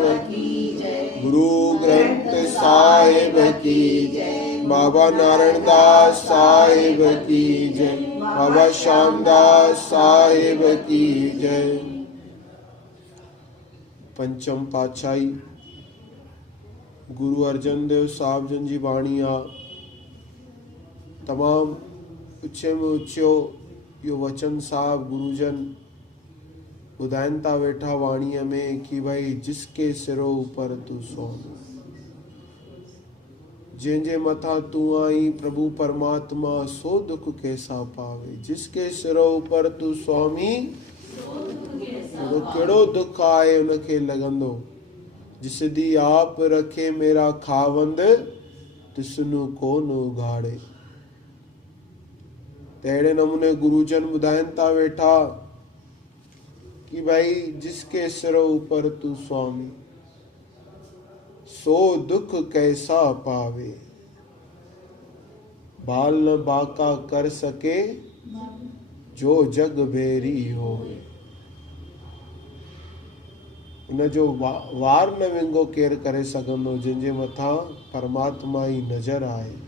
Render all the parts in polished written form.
साहिब की जय। गुरु ग्रंथ साहिब की जय। बाबा नारायण दास साहिब की जय। बाबा श्यामदास साहिब की जय। पंचम पातशाही गुरु अर्जन देव साहिब जन जी बाणी आ। तमाम ऊंचे में ऊंचो यो वचन साहिब गुरुजन ॿुधाइनि था वेठा वाणीअ में कि भाई जिसके सिरो ऊपर तू सोन, जंहिंजे मथां तू आई प्रभु परमात्मा सो दुख कैसा पावे। जिसके सिरो ऊपर तू स्वामी, कहिड़ो दुख आहे उनखे लॻंदो। जिस दी आप रखे मेरा खावंद, तिसनु कोन उघाड़े। अहिड़े नमूने गुरुजन ॿुधाइनि था वेठा कि भाई जिसके सिरो ऊपर तू स्वामी, सो दुख कैसा पावे। बाल न बाका कर सके, जो जग बेरी होवे। उन जो वार न विंगो केर करे सघंदो, जंहिंजे मथां परमात्मा ई नज़र आहे।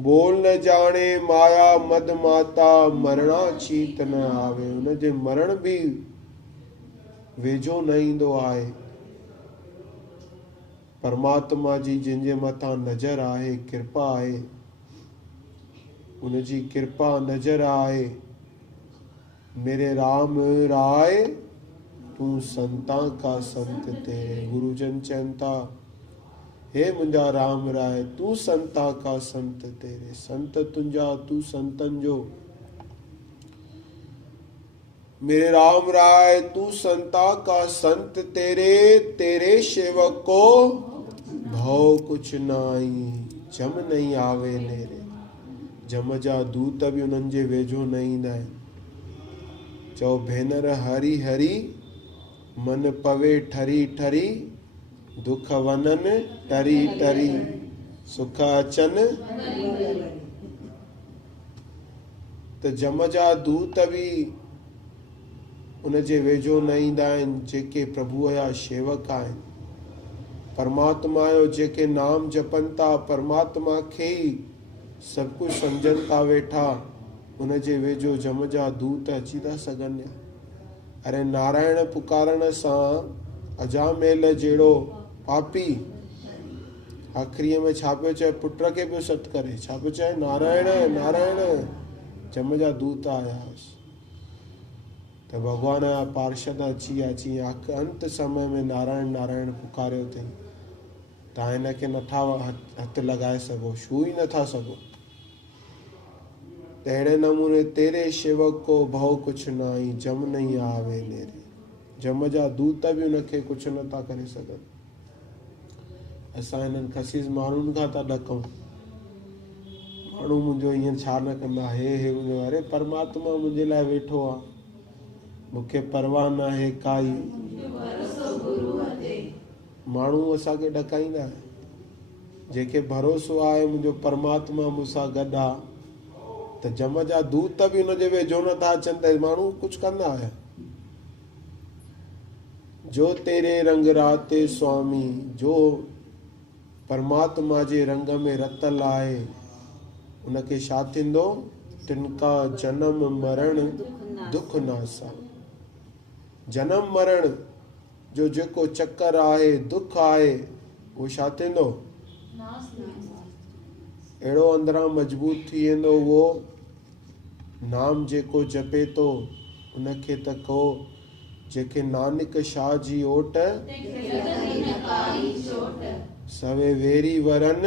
बोल न जाने माया मद माता, मरणा चीत न आवे। उन जे मरण बि वेझो न ईंदो आहे। परमात्मा जी जंहिंजे मथां नज़र आहे, कृपा आहे, उन जी कृपा नज़र आहे। मेरे राम राय तू संता का संत तेरे। गुरुजन चवनि था, हे मुंहिंजा राम राय तू संता का संत तेरे। संत तुंहिंजा, तू संतन जो। मेरे राम राय तू संता का संत तेरे। तेरे सेवक को भव कुछ नाई, जम नहीं आवे नेरे। जम जा दूत बि उन्हनि जे वेझो न ईंदा आहिनि। चओ भेनर हरी हरी, मन पवे ठरी ठरी। दुख वनन टरी टरी, सुख अचन। त जम जा दूत बि उन जे वेझो न ईंदा आहिनि, जेके प्रभुअ जा शेवक आहिनि। परमात्मा जो जेके नाम जपनि था, परमात्मा खे ई सभु कुझु सम्झनि था वेठा, उन जे वेझो जम जा दूत अची था सघनि। अरे नारायण पुकारण सां अजामेल जहिड़ो पापी आख़िरीअ में छा पियो चए, पुट खे पियो सॾु करे। छा पियो चए, नारायण नारायण। जम जा दूत आयासीं त भॻवान जा पार्षद अची अंत समय में नारायण नारायण पुकारियो अथई। तव्हां हिनखे नथा हथु लॻाए सघो, छू ई नथा सघो। त अहिड़े नमूने तेरे शेवक को भव कुछ न आई, जम नहीं आवे नेरे। जम जा दूत बि उनखे कुझु नथा करे सघनि। असां हिननि खसीस माण्हुनि खां था ॾकूं। माण्हू मुंहिंजो ईअं छा न कंदा, हे मुंहिंजो। अरे परमात्मा मुंहिंजे लाइ वेठो आहे, मूंखे परवाह न आहे काई। माण्हू असांखे ॾकाईंदा। जंहिंखे भरोसो आहे मुंहिंजो परमात्मा मूंसां गॾु आहे, त जम जा दूत बि हुनजे वेझो नथा अचनि त माण्हू कुझु कंदा आहिनि। जो तेरे रंग राते स्वामी, जो परमात्मा जे रंग में रतल आहे, उनखे छा थींदो, तिनका जनम मरण दुख नासा। जनम मरण जो जेको चक्कर आहे, दुख आहे, उहो छा थींदो, अहिड़ो अंदरां मजबूत थी वेंदो। उहो नाम जेको जपे थो, उनखे त कहो, जेके नानक शाह जी ओट सवे वेरी वरन,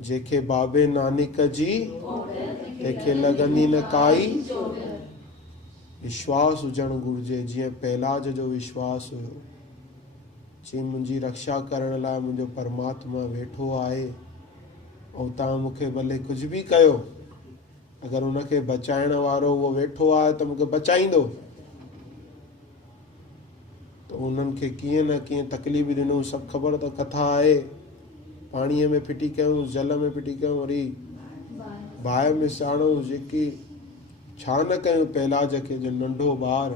जेके बाबे नानक जी तंहिंखे लॻंदी न काई। विश्वास हुजणु घुरिजे, जीअं पहलाज जो विश्वास हुयो। चई मुंहिंजी रक्षा करण लाइ मुंहिंजो परमात्मा वेठो आहे, ऐं तव्हां मूंखे भले कुझु बि कयो, अगरि उनखे बचाइण वारो उहो वेठो आहे त मूंखे बचाईंदो। त उन्हनि खे कीअं न कीअं तकलीफ़ ॾिनो, सभु ख़बर त कथा आहे। पाणीअ में फिटी कयूं, जल में फिटी कयूं, वरी बाहि में साड़ूं, जेकी छा न कयूं पहलाज खे, जो नंढो ॿार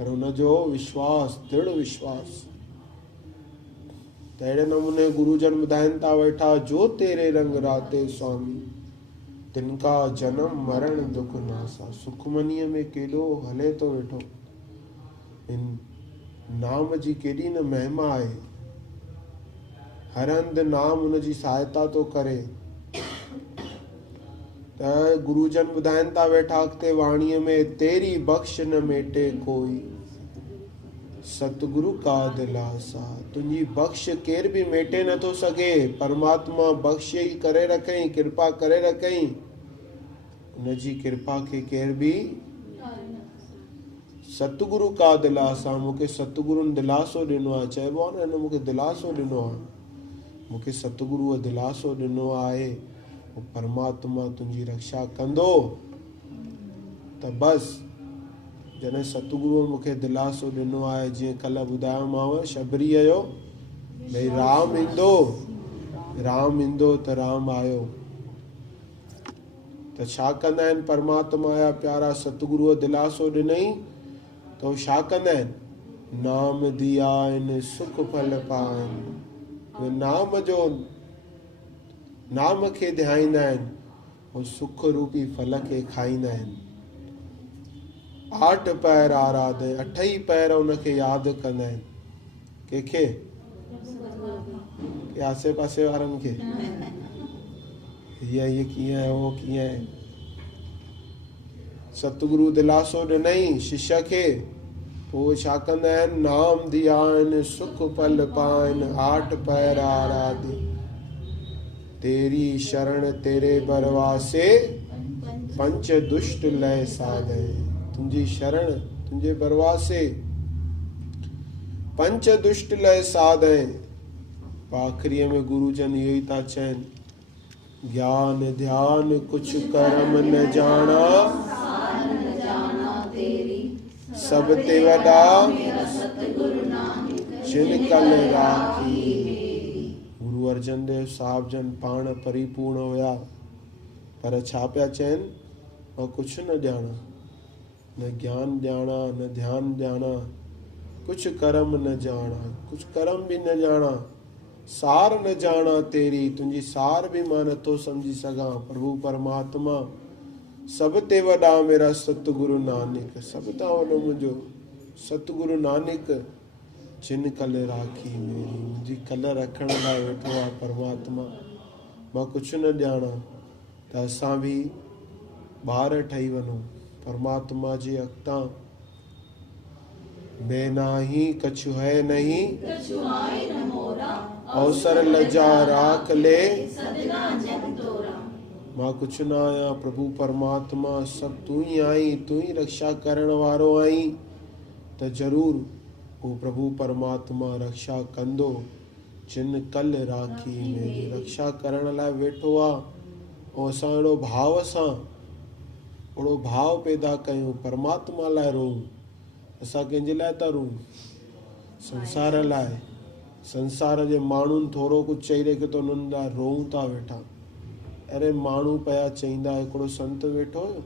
पर हुनजो विश्वास, दृढ़ विश्वास। त अहिड़े नमूने गुरुजन ॿुधाइनि था वेठा, जो तेरे रंग राते स्वामी, तिनका जनम मरण दुख नासा। सुखमनीअ में केॾो हले थो वेठो, इन नाम जी केॾी न महिमा आहे। हर हंधि नाम हुनजी सहायता थो करे। त गुरुजन ॿुधाइनि था वेठा अॻिते वाणीअ में, तेरी बख़्श न मेटे कोई, सतगुरु का दिलासा। तुंहिंजी बख़्श केर बि मेटे नथो सघे। परमात्मा बख़्श ई करे रखई, कृपा करे रखई। हुनजी कृपा खे केर बि, सतगुरु का दिलासा, मूंखे सतगुरुनि दिलासो ॾिनो आहे। चइबो आहे न, हिन मूंखे दिलासो ॾिनो आहे, मूंखे सतगुरुअ दिलासो ॾिनो आहे। परमात्मा तुंहिंजी रक्षा कंदो। त बसि, जॾहिं सतगुरुअ मूंखे दिलासो ॾिनो आहे, जीअं कल्ह ॿुधायोमांव शबरीअ जो, भई राम ईंदो, राम ईंदो त राम आयो। त छा कंदा आहिनि परमात्मा जा प्यारा, सतगुरुअ दिलासो ॾिनई त उहे छा कंदा आहिनि, नाम दिया इन सुख फल पाइनि। उहे नाम जो, नाम खे ध्याईंदा आहिनि, ऐं सुख रूपी फल खे खाईंदा आहिनि। 8 पैर आराधे, 8 ई पैर उनखे यादि कंदा आहिनि। कंहिंखे? के आसे पासे वारनि खे? हीअ कीअं आहे, उहो कीअं आहे। सतगुरु दिलासो ॾिनई शिष्य खे, पोइ छा कंदा आहिनि, नाम दिया आहिनि सुख फल पाइनि, 8 पैर आराधे, तेरी शरण तेरे बरवासे, पंच दुष्ट लय साधे। तुंहिंजी शरण, तुंहिंजे बरवासे, पंच दुष्ट लय साधे। आख़िरीअ में गुरुजन इहो ई था चवनि, ज्ञान ध्यान कुछ कर्म न जाना, सब ते वॾा जिन कल राखी। गुरु अर्जन देव साहिब जन पाण परिपूर्ण हुया, पर छा पिया चवनि, मां कुझु न ॼाणा, न ज्ञान ॼाणा, न ध्यान ॼाणा, कुझु कर्म न ॼाणा, कुझु कर्म बि न ॼाणा, सार न ॼाणा तेरी, तुंहिंजी सार बि मां नथो सम्झी सघां। प्रभु परमात्मा, सब ते वॾा मेरा सतगुरु नानक, सब तां वॾो मुंहिंजो सतगुरु नानक, जिन कल राखी मेरी, मुंहिंजी कल रखण लाइ वेठो आहे परमात्मा। मां कुझु न ॼाणा, त असां बि ॿार ठही वञूं परमात्मा जे अॻितां। मैं नाही कछु है नहीं, अवसर लजा राख ले, मां कुझु न आहियां प्रभु परमात्मा, सभु तूं ई आई, तूं ई रक्षा करण वारो आहीं। त ज़रूरु उहो प्रभु परमात्मा रक्षा कंदो, जिन कल राखी मेरी, रक्षा करण लाइ वेठो आहे। ऐं असां अहिड़ो भाव सां, अहिड़ो भाव पैदा कयूं, परमात्मा लाइ रोऊं। असां कंहिंजे लाइ था रोऊं? संसार लाइ। संसार जे माण्हुनि थोरो कुझु चई रखे त उन्हनि लाइ रोऊं था वेठा। अरे माण्हू पिया चईंदा, हिकिड़ो संत वेठो हुयो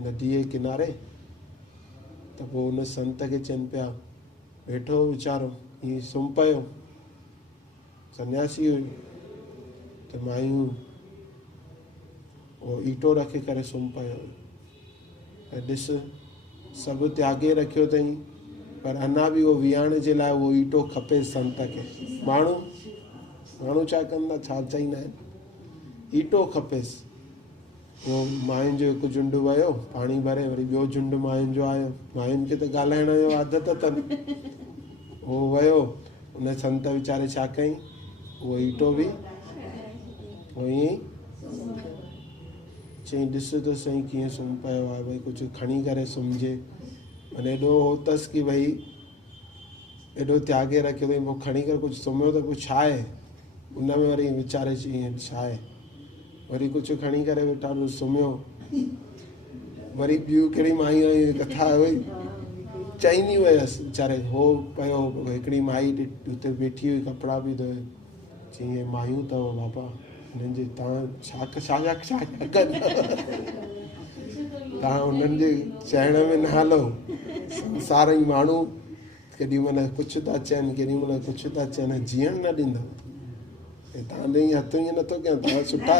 नदीअ किनारे, त पोइ हुन संत खे चवनि पिया, वेठो वीचारो ईअं सुम्ही पियो, सन्यासी हुई, त मायूं उहो ईटो रखे करे सुम्ही पियो। ऐं ॾिस, सभु त्यागे रखियो अथई, पर अञा बि उहो विहाणे जे लाइ उहो ईटो खपे संत खे। माण्हू छा कंदा, छा चईंदा आहिनि, ईटो खपेसि। उहो मायुनि जो हिकु झुंड वियो पाणी भरे, वरी ॿियो झुंड मायुनि जो आयो। मायुनि खे त ॻाल्हाइण जो आदत अथनि। उहो वियो, उन संत वीचारे छा कयईं, उहो ईटो बि उहो ईअं चईं, ॾिस त सही कीअं सुम्ही पियो आहे, भई कुझु खणी करे सुम्हिजे। माना एॾो हो अथसि की भई एॾो त्यागे रखियो अथई, पोइ खणी करे कुझु सुम्हियो त पोइ छा आहे। उन में वरी वीचारे चई छा आहे, वरी कुझु खणी करे वेठा सुम्हियो। वरी ॿियूं कहिड़ी माई आई कथा हुई, चईंदी हुयसि वीचारे, हो पियो हिकिड़ी माई हुते वेठी हुई कपिड़ा बि धोए, चई इहे मायूं अथव बाबा, हिननि जे तव्हां छा कंदा। तव्हां उन्हनि जे चइण में न हलो। संसार जी माण्हू केॾी महिल कुझु था चवनि, केॾी महिल कुझु था चवनि, जीअण न ॾींदव। तव्हां ॾे हथु ईअं नथो कयां, तव्हां सुठा